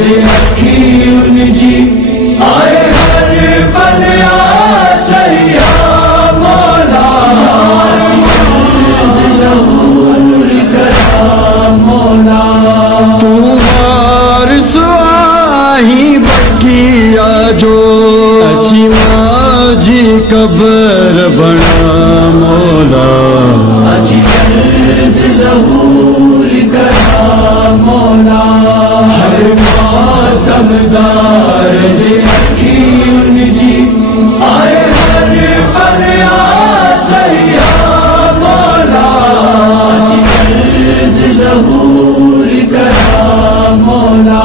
जे अखियुन जी आए हर पल आसया मौला ज़हूर करा मौला तू वारिस आही बकिया जो अची माजी कब्र बना मौला अजी ज़हूर करा मौला हर मातमदार जे अखियुन जी आए हर पल आसया मौला अजी ज़हूर करा मौला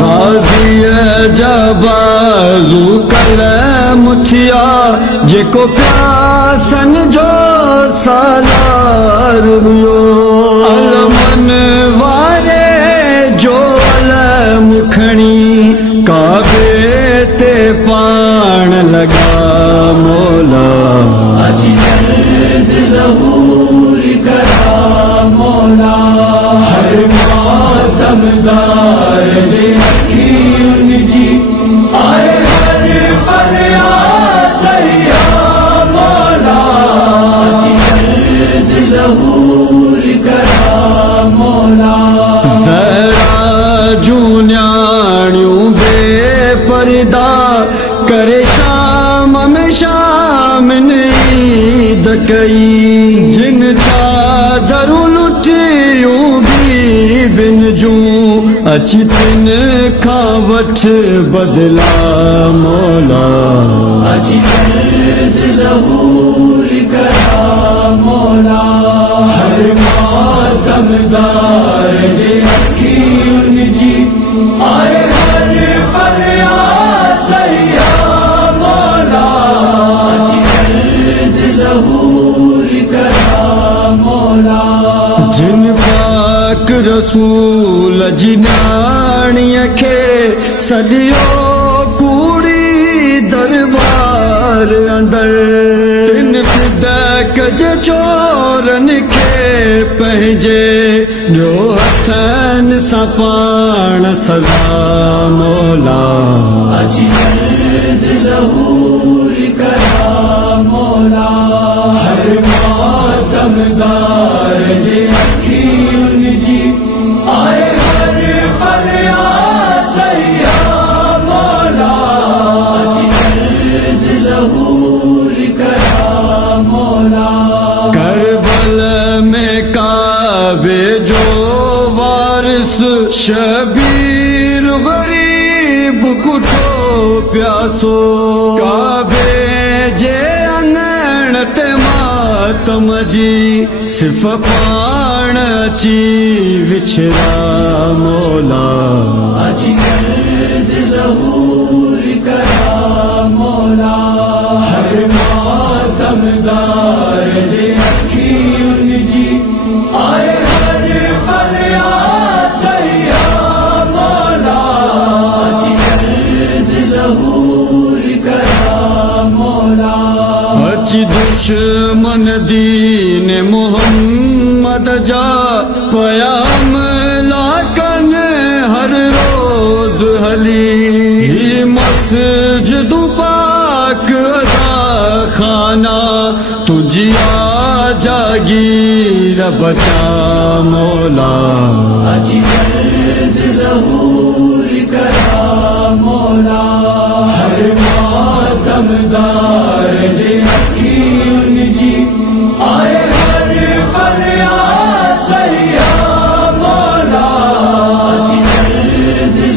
गाज़ी जबाज़ू कलम थिया जेको प्यासन जो सालार हुयो अलमन वारे जो अलम खणी काबे ते पाण लगा मौला अजी ज़हूर करा मौला हर मातमदार जे अखियुन जी आए हर पल आसया मौला अजी ज़हूर करा मौला ज़रा जून्याणियूं बेपर्दा करे शाम में शामिन ईद कई जिन चादरूं लुटियूं बिन जूं अची तिन खां वठ बदला मौला अजी ज़हूर करा मौला हर मातमदार जे अखियुन जी आए हर पल आसया मौला अजी ज़हूर करा मौला जिन पाक रसूल जी न्याणीअ खे सॼियो कूड़ी दरबार अंदर तिन फिदक जे चोरन खे पंहिंजे ॾियो हथनि सां पाण सज़ा मौला अजी ज़हूर करा मौला हर मातमदार जे अखियुन जी आए हर पल आसया मौला अजी ज़हूर करा मौला करबल में काबे जो वारिस शबीर गरीब कुछो प्यासो काबे जे अंगण ते मातम जी सिर्फ पाण अची विछड़ा मौला अजी ज़हूर करा मौला हर मातमदार जे अखियुन जी आए हर पल आसया मौला अजी ज़हूर करा मौला अची दुश्मन दीन मोहम्मद जा पयाम लाकन हर रोज हली मस्जिदु पाक अदा खाना तुझिया जागीर बचा मौला अजी ज़हूर करा मौला हर मातमदार जे अखियुन जी आए हर पल आसया मौला अजी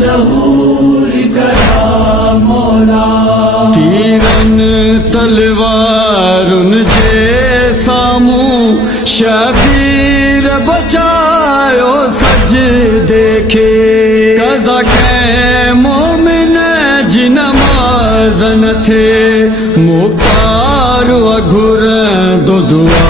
ज़हूर करा मौला तीरन तलवारुन जे सामूं शबीर बचायो सज देखे कज़ा के मोमिन जी नमाज़ न थे मुख्तार अघुर दो दुआ